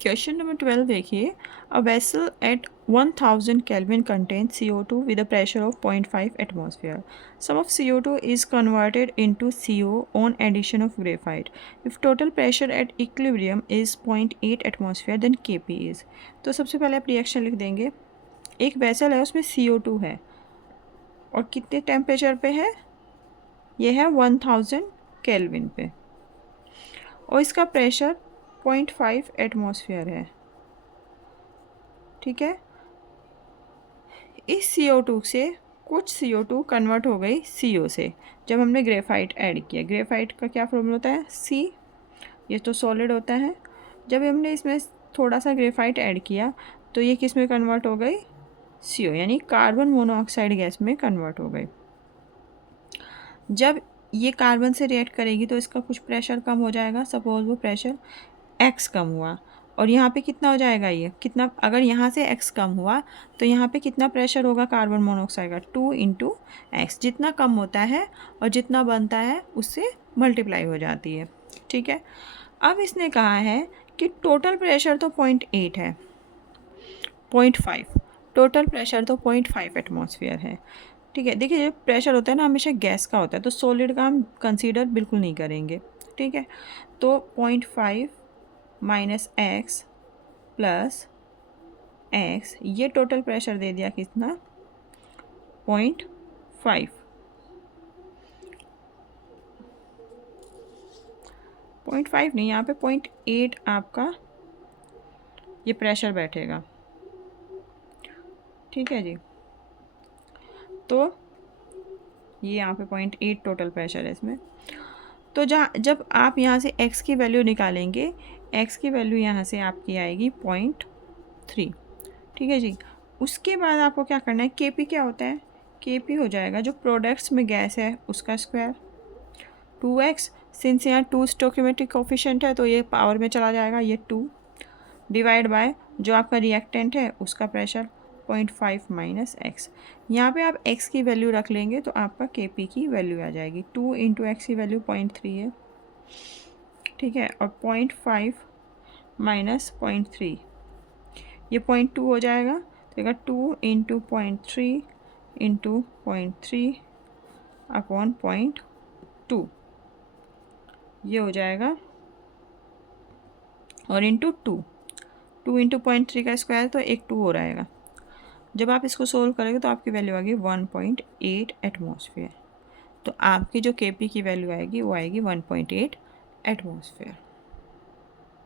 Question number 12 देखिए, a vessel eight 1000 Kelvin contains CO2 with a pressure of 0.5 atmosphere. Some of CO2 is converted into CO on addition of graphite. If total pressure at equilibrium is 0.8 atmosphere, then Kp is. तो सबसे पहले आप reaction लिख देंगे। एक vessel है, उसमें CO2 है और कितने टेम्परेचर पे है, ये है 1000 केल्विन पे, और इसका प्रेशर 0.5 एटमॉस्फेयर है। ठीक है, इस CO2 से कुछ CO2 कन्वर्ट हो गई CO से जब हमने ग्रेफाइट ऐड किया। ग्रेफाइट का क्या फॉर्मूला होता है, C, ये तो सॉलिड होता है। जब हमने इसमें थोड़ा सा ग्रेफाइट ऐड किया तो ये किस में कन्वर्ट हो गई, CO, यानी कार्बन मोनोऑक्साइड गैस में कन्वर्ट हो गई। जब ये कार्बन से रिएक्ट करेगी तो इसका कुछ प्रेशर कम हो जाएगा। सपोज वो प्रेशर X कम हुआ, और यहाँ पे कितना हो जाएगा, ये कितना, अगर यहाँ से X कम हुआ तो यहाँ पे कितना प्रेशर होगा कार्बन मोनोऑक्साइड का, 2 इंटू एक्स। जितना कम होता है और जितना बनता है उससे मल्टीप्लाई हो जाती है। ठीक है, अब इसने कहा है कि टोटल प्रेशर तो 0.8 है, 0.5, टोटल प्रेशर तो 0.5 एटमॉस्फेयर है। ठीक है, देखिए जो प्रेशर होता है ना हमेशा गैस का होता है, तो सॉलिड का हम कंसीडर बिल्कुल नहीं करेंगे। ठीक है, तो 0.5 माइनस एक्स प्लस एक्स, ये टोटल प्रेशर दे दिया कितना, 0.5। 0.5 नहीं, यहाँ पे 0.8 आपका ये प्रेशर बैठेगा। ठीक है जी, तो ये यहाँ पे 0.8 टोटल प्रेशर है इसमें। तो जब आप यहाँ से x की वैल्यू निकालेंगे, x की वैल्यू यहाँ से आपकी आएगी 0.3। ठीक है जी, उसके बाद आपको क्या करना है, Kp क्या होता है, Kp हो जाएगा जो प्रोडक्ट्स में गैस है उसका स्क्वायर, 2x, सिंस यहाँ 2 स्टोइकियोमेट्रिक कोफिशिएंट है तो ये पावर में चला जाएगा, ये 2 डिवाइड बाय जो आपका रिएक्टेंट है उसका प्रेशर 0.5 माइनस एक्स। यहाँ पे आप x की वैल्यू रख लेंगे तो आपका Kp की वैल्यू आ जाएगी। 2 इंटू एक्स की वैल्यू 0.3 है। ठीक है, और 0.5 माइनस 0.3, ये 0.2 हो जाएगा। तो 2 इंटू 0.3 इंटू 0.3 अपॉन 0.2, ये हो जाएगा, और इंटू 2 इंटू 0.3 का स्क्वायर तो 2 हो रहेगा। जब आप इसको सोल्व करेंगे तो आपकी वैल्यू आएगी 1.8 एटमॉस्फेयर। तो आपकी जो Kp की वैल्यू आएगी वो आएगी 1.8 एटमॉस्फेयर।